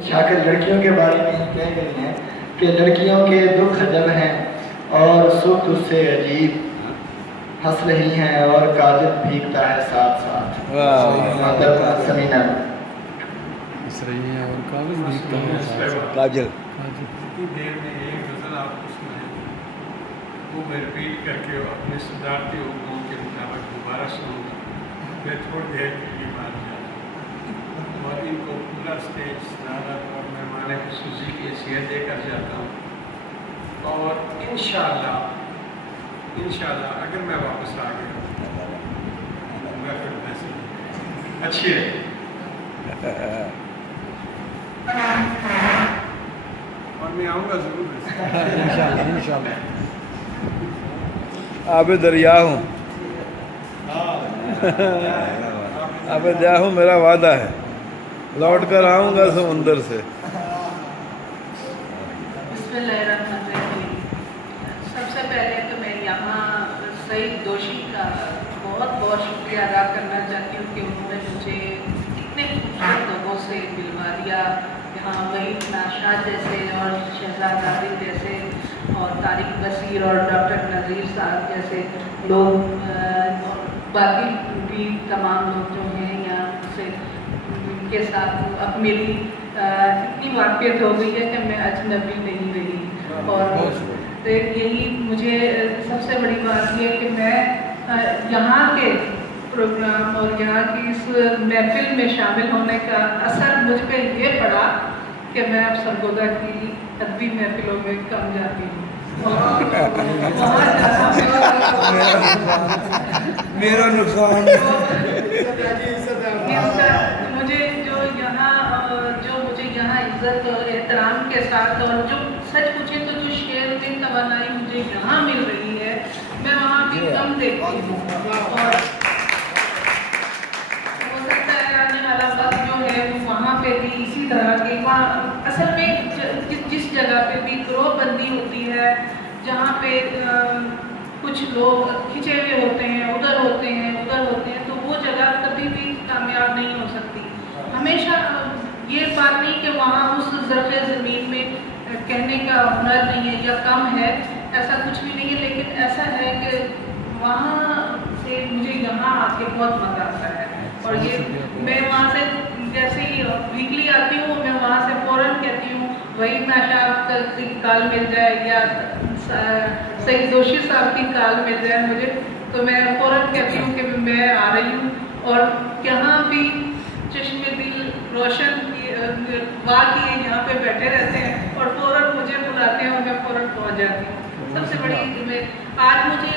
شاکر لڑکیوں کے بارے میں ہی کہہ گئی ہیں کہ لڑکیوں کے دکھ جب ہیں اور سکھ اس سے عجیب، ہنس رہی ہیں اور کاجل بھیگتا ہے ساتھ ساتھ۔ سمینہ ہنس رہی ہیں اور کاجل بھیگتا ہے ساتھ ساتھ۔ کاجل اتنی دیر میں ایک غزل آپ کو سنائیں، وہ میں ریپیٹ کر کے اپنے صدارتی حکموں کے مطابق دوبارہ سنوں گا۔ میں تھوڑی دیر کے لیے مان جاتا ہوں اور ان کو پورا اسٹیج صدارت اور مہمان خصوصی کی حیثیت دے کر جاتا ہوں، اور انشاءاللہ اگر میں واپس آ گیا میں پھر ویسے اچھی ہے۔ اور میں آؤں گا ضرور انشاءاللہ آب دریا ہوں، آب دریا ہوں، میرا وعدہ ہے لوٹ کر آؤں گا سمندر سے۔ بسم اللہ الرحمن الرحیم۔ سب سے پہلے تو میں یہاں سعید دوشی کا بہت بہت شکریہ ادا کرنا چاہتی ہوں کہ انہوں نے مجھے اتنے خوبصورت لوگوں سے ملوا دیا، یہاں وحید ناشاد جیسے اور شہزاد عادل جیسے اور طارق بصیر اور ڈاکٹر نذیر صاحب جیسے لوگ، اور باقی بھی تمام لوگ جو ہیں یہاں سے، ان کے ساتھ اب میری اتنی واقفیت ہو گئی ہے کہ میں اجنبی نہیں رہی۔ اور یہی مجھے سب سے بڑی بات یہ ہے کہ میں یہاں کے پروگرام اور یہاں کی اس محفل میں شامل ہونے کا اثر مجھ پہ یہ پڑا کہ میں اب سرگودا کی ادبی محفلوں میں کم جاتی ہوں۔ میرا نقصان مجھے یہاں عزت اور احترام کے ساتھ، اور جو سچ پوچھے تو جو شعر کی توانائی مجھے یہاں مل رہی ہے میں وہاں بھی کم دیکھتی ہوں، اور ہو سکتا ہے آنے والا وقت جو ہے وہ وہاں پہ بھی اسی طرح کی، وہاں اصل میں جس جگہ پہ بھی گروہ بندی ہوتی ہے، جہاں پہ کچھ لوگ کھنچے ہوئے ہوتے ہیں، ادھر ہوتے ہیں تو وہ جگہ کبھی بھی کامیاب نہیں ہو سکتی۔ ہمیشہ یہ بات نہیں کہ وہاں اس زرخِ زمین میں کہنے کا ہنر نہیں ہے یا کم ہے، ایسا کچھ بھی نہیں ہے، لیکن ایسا ہے کہ وہاں سے مجھے یہاں آ کے بہت مزہ آتا ہے، اور یہ میں وہاں سے جیسے ہی ویکلی آتی ہوں میں وہاں سے فوراً کہتی ہوں وحید ناشاد کی کال مل جائے یا سعید دوشی صاحب کی کال مل جائے مجھے، تو میں فوراً کہتی ہوں کہ میں آ رہی ہوں، اور یہاں بھی چشم دل روشن واقعی یہاں پہ بیٹھے رہتے ہیں اور فوراً مجھے بلاتے ہیں اور میں فوراً پہنچ جاتی ہوں۔ سب سے بڑی آج مجھے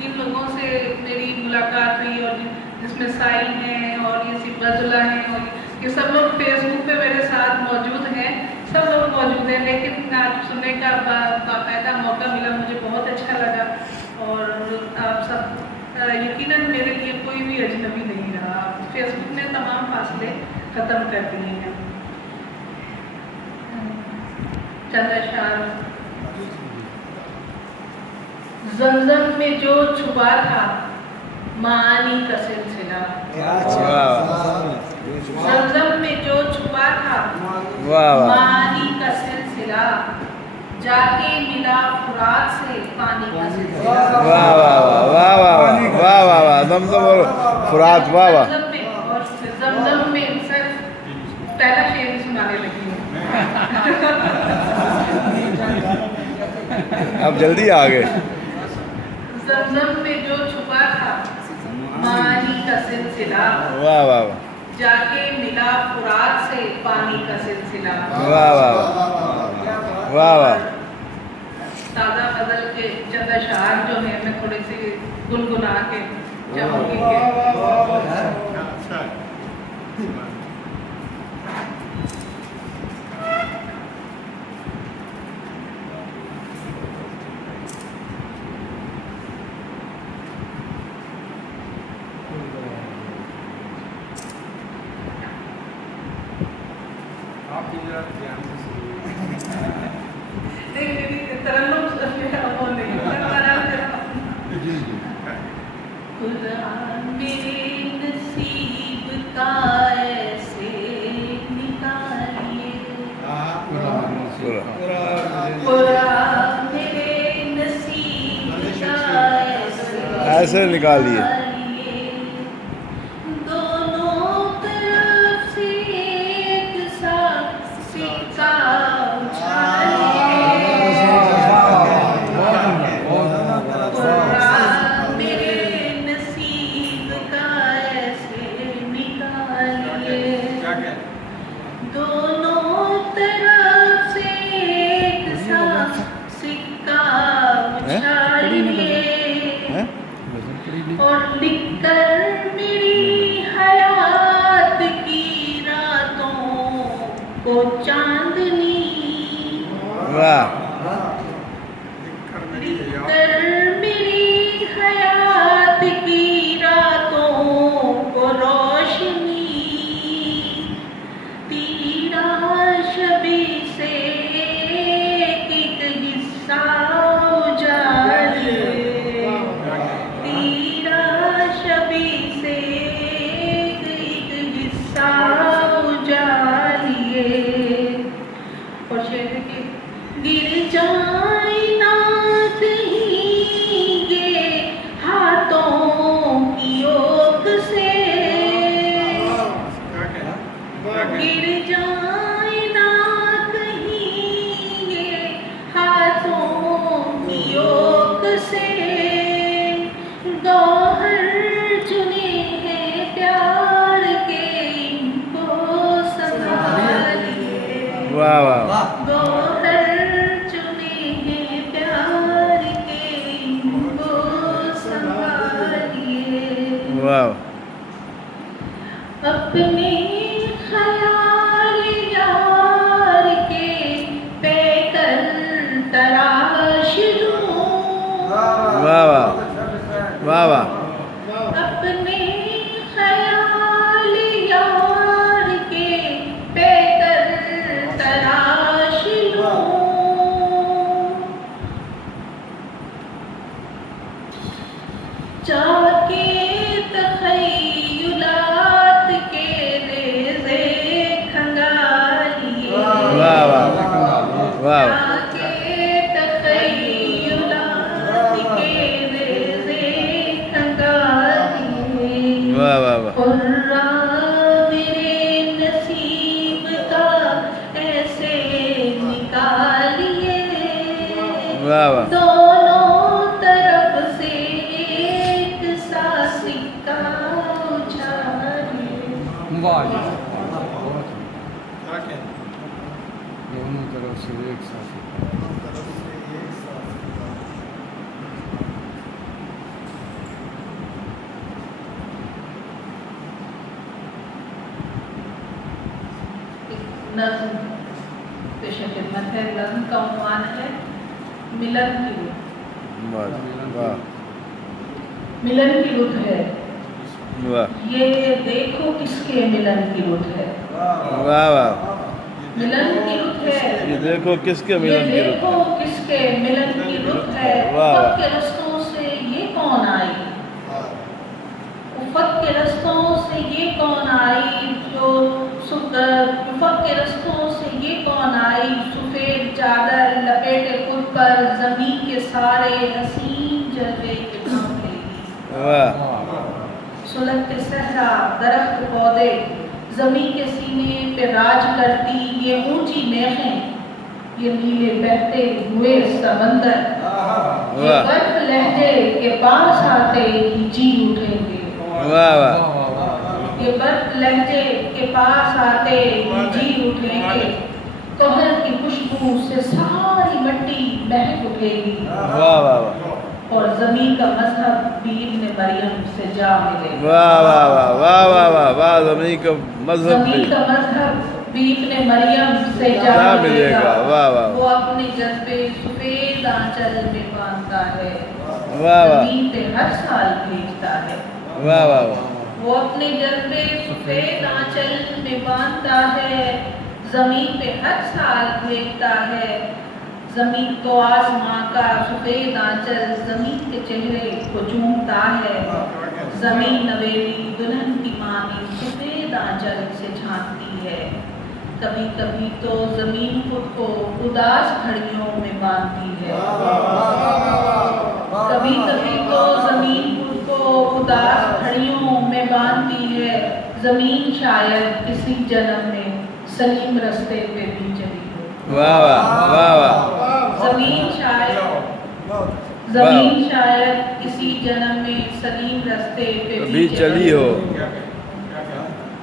جن لوگوں سے میری ملاقات ہوئی اور جس میں سائل ہیں اور یہ سبازلہ ہیں اور یہ سب لوگ فیس بک پہ میرے ساتھ موجود ہیں، سب لوگ موجود ہیں، لیکن آج سننے کا باقاعدہ موقع ملا، مجھے بہت اچھا لگا، اور آپ سب یقیناً میرے لیے کوئی بھی اجنبی نہیں رہا، فیس بک نے تمام فاصلے ختم کر دیے ہیں۔ چند اشعار۔ زمزم میں جو چھپا تھا معانی کا سلسلہ، زمزم میں جو چھپا تھا معانی کا سلسلہ، جا کے ملا فرات سے پانی کا سلسلہ۔ واہ واہ واہ واہ واہ واہ واہ واہ زمزم اور فرات، واہ واہ۔ زمزم میں صرف پہلا شعر ہی سنانے لگی ہوں۔ اب جلدی آ گئے۔ زمزم میں جو چھپا تھا معانی کا سلسلہ، واہ واہ واہ جا کے ملا فرات سے پانی کا سلسلہ۔ واہ واہ واہ واہ۔ تازہ غزل کے چند اشعار جو ہیں میں تھوڑے سے گنگنا کے چاہوں گی کہ خدا میرے نصیب کا ایسے نکالیے قرآن میرے نصیب کا ایسے نکالیے دونوں طرف سے ایک ساتھ سکہ اچھالیے قرآن میرے نصیب کا ایسے نکالیے دونوں طرف سے ایک ساتھ سکہ اچھالیے اور لکھ کر میری حیات کی راتوں کو چاندنی واہ لکھ کر میری حیات کی راتوں کو روشنی تیرا شبی سے ایک حصہ اجالیے شبی سے ایک حصہ اجالیے اور شعر ہے کہ گر جائیں نہ کہیں گے ہاتھوں کی اوک سے گر جائیں نہ کہیں گے ہاتھوں کی اوک سے گوہر چنے ہیں پیار کے ان کو سنبھالیے واہ واہ گوہر چنے ہیں پیار کے ان کو سنبھالیے واہ اپنے خیال یار کے پیکر تراش دوں واہ واہ واہ واہ اپنے خیال یار کے پیکر تراش لوں چاہ کے تخیلات کے ریزے کھنگالیے واہ واہ واہ چاہ کے تخیلات کے ریزے کھنگالیے واہ واہ واہ قرآن میرے نصیب کا ایسے نکالیے واہ واہ دونوں طرف سے ایک سا سکہ اچھالیے واہ دونوں طرف سے ایک ساتھ نظم پیش خدمت ہے نظم کا عنوان ہے ملن کی لطف واہ ملن کی لطف ہے واہ یہ دیکھو کس کے ملن کی لطف ہے واہ واہ ملن کی لطف ہے یہ دیکھو کس کے ملن کی یہ لطف دیکھو کس کے ملن کی لطف ہے واہ۔ افق کے رستوں سے یہ کون آئی افق کے رستوں سے یہ کون آئی جو افق کے رستوں سے یہ کون آئی سفید چادر لپیٹے خود پر زمین کے سارے حسین جلوے کے ڈھانپ لے گی واہ سلگتے صحرا درخت پودے زمین کے سینے پہ راج کرتی یہ اونچی میخیں یہ نیلے بہتے ہوئے سمندر یہ برف لہجے کے پاس آتے ہی جی اٹھیں گے واہ واہ یہ برف لہجے کے پاس آتے ہی جی اٹھیں گے کوہر کی خوشبو سے ساری مٹی مہک اٹھے گی واہ واہ واہ اور زمین کا مذہب بھی ابن مریم سے جا ملے گا واہ واہ واہ واہ واہ واہ واہ زمین کا مذہب بھی زمین کا مذہب بھی ابن مریم سے جا جا ملے ملے گا گا واہ واہ وہ اپنے جذبے سفید آنچل میں باندھتا ہے واہ واہ زمین پہ ہر سال بھیجتا ہے واہ واہ واہ وہ اپنے جذبے سفید آنچل میں باندھتا ہے زمین پہ ہر سال بھیجتا ہے زمین تو آسماں کا سفید آنچل زمین کے چہرے کو چومتا ہے زمین نویلی دلہن کی مانی سفید آنچل سے جھانکتی ہے کبھی کبھی تو زمین خود کو اداس گھڑیوں میں باندھتی ہے، کبھی کبھی تو زمین خود کو اداس گھڑیوں میں باندھتی ہے، زمین شاید کسی جنم میں سلیم رستے پہ بھی چلی ہو۔ واہ واہ واہ واہ، زمین شاید کسی جنم میں سلیم رستے پہ بھی چلی ہو،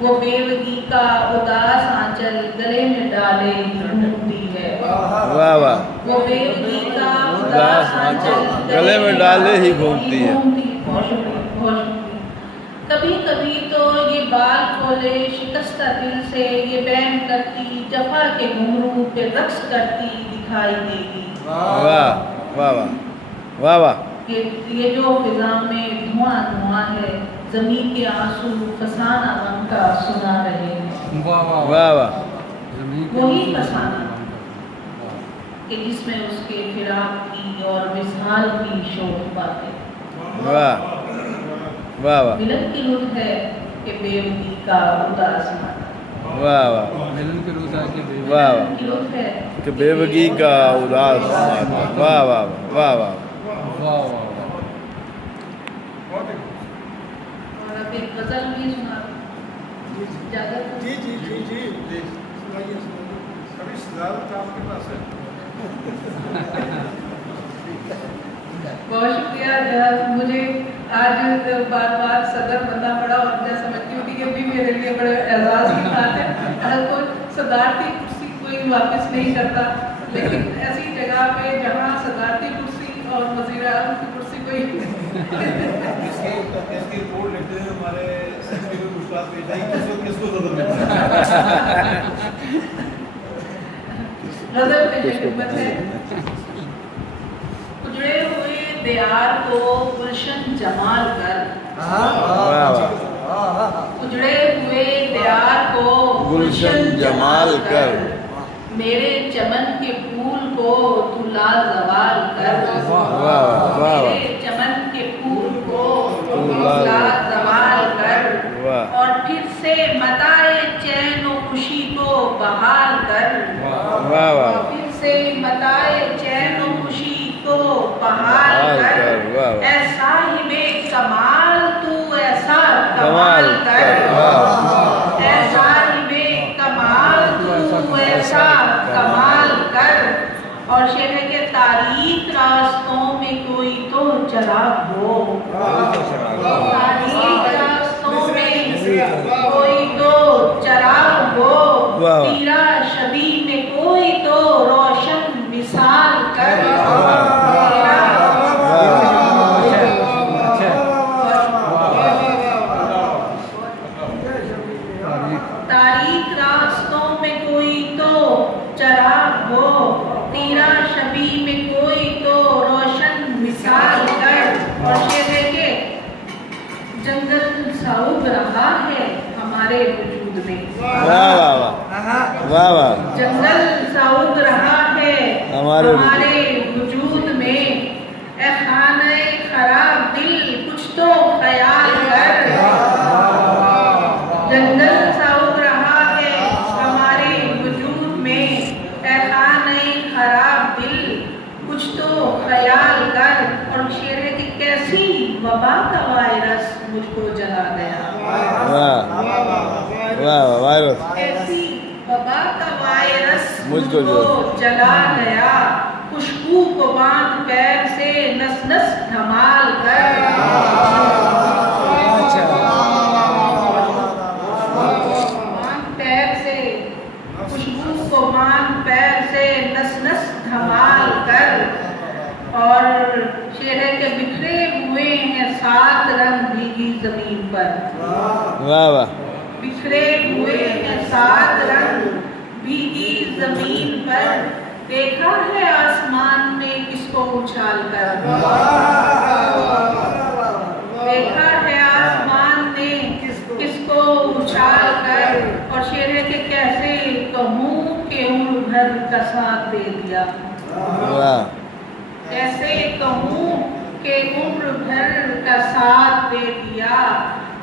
وہ بیوگی کا اداس آنچل گلے میں ڈالے گھومتی ہے، واہ واہ، وہ بیوگی کا اداس آنچل گلے میں ڈالے ہی گھومتی ہے۔ بہت شکریہ، بہت شکریہ۔ کبھی کبھی تو یہ بال کھولے شکستہ دل سے یہ بین کرتی جفا کے گھنگرو پہ رقص کرتی دکھائی دے گی۔ واہ واہ واہ واہ واہ، یہ جو فضا میں دھواں دھواں ہے، زمین کے آنسو فسانہ غم کا سنا رہے ہیں، واہ واہ واہ واہ، زمین کے وہی اوپر فسانہ کہ جس میں اس کے فراق کی اور وصال کی شوق باتیں، واہ واہ واہ، ملن کی لطف ہے کہ بیوگی کا اداس مانا، واہ واہ، ملن کے روز آ کے بے واہ واہ، ملن کی لطف ہے کہ بیوگی کا اداس، واہ واہ واہ واہ، واہ واہ واہ، بہت ہی اور اب ایک غزل بھی سنا اجازت؟ جی جی جی جی کبھی صدارت آپ کے پاس ہے؟ بہت شکریہ، مجھے آج بار بار صدر بننا پڑا اور میں سمجھتی ہوں کہ یہ بھی میرے لیے بڑے اعزاز کی بات ہے۔ اگر کوئی صدارتی کرسی کوئی واپس نہیں کرتا، لیکن ایسی جگہ پہ جہاں صدارتی کرسی اور وزیر اعظم کی کرسی کوئی اس کی رپورٹ لکھتے ہیں ہمارے سیکرٹری کو استاد پیش آئی کس کو ضرورت ہے غزل میں یہ خدمت ہے۔ اجڑے ہوئے دیار کو گلشن جمال کر، واہ واہ، اجڑے ہوئے دیار کو گلشن جمال کر، میرے چمن کے پھول کو تو لال زوال کر، واہ واہ واہ، میرے چمن کے پھول کو تو لال لال زوال کر، واہ، اور پھر سے متائے چین و خوشی کو بحال کر، واہ واہ، پھر سے متائے چین و خوشی کو بحال کر، واہ، اے صاحب کمال تو ایسا کمال کمال کر، کر، واہ، اے صاحب کمال تو ایسا کمال کر۔ اور شعر ہے کہ تاریک راستوں میں کوئی تو چراغ ہو، تاریک راستوں میں کوئی تو چراغ ہو، واہ، تیرا شبی میں کوئی تو روشن مثال کر، تاریک راستوں میں کوئی تو چراغ ہو، تیرا شبی میں کوئی تو روشن مثال کر۔ اور شعر ہے کہ جنگل سا اگ رہا ہے ہمارے وجود میں، واہ واہ واہ، واہ واہ، جنگل سا اگ رہا ہے ہمارے وجود میں، اے خانہ خراب دل کچھ تو خیال کر، جنگل سا اگ رہا ہے ہمارے وجود میں، اے خانہ خراب دل کچھ تو خیال کر۔ اور شعر ہے کہ کیسی وبا کا وائرس مجھ کو جلا گیا، واہ واہ واہ، وائرس ایسی وبا کا وائرس مجھ مجھ کو کو جلا گیا، خوشبو کو باندھ پیر سے نس نس دھمال کر، باندھ پیر سے خوشبو کو باندھ پیر سے نس نس دھمال کر۔ اور شعر ہے کہ بکھرے ہوئے ہیں 7 رنگ بھیگی زمین پر، واہ واہ، بکھرے ہوئے ہیں 7 رنگ بھیگی زمین پر، دیکھا ہے آسمان میں کس کو اچھال کر، دیکھا ہے آسمان میں کس کو اچھال کر۔ اور شعر ہے کہ کیسے کہوں کہ عمر بھر کا ساتھ دے دیا، واہ، کیسے کہوں کہ عمر بھر کا ساتھ دے دیا،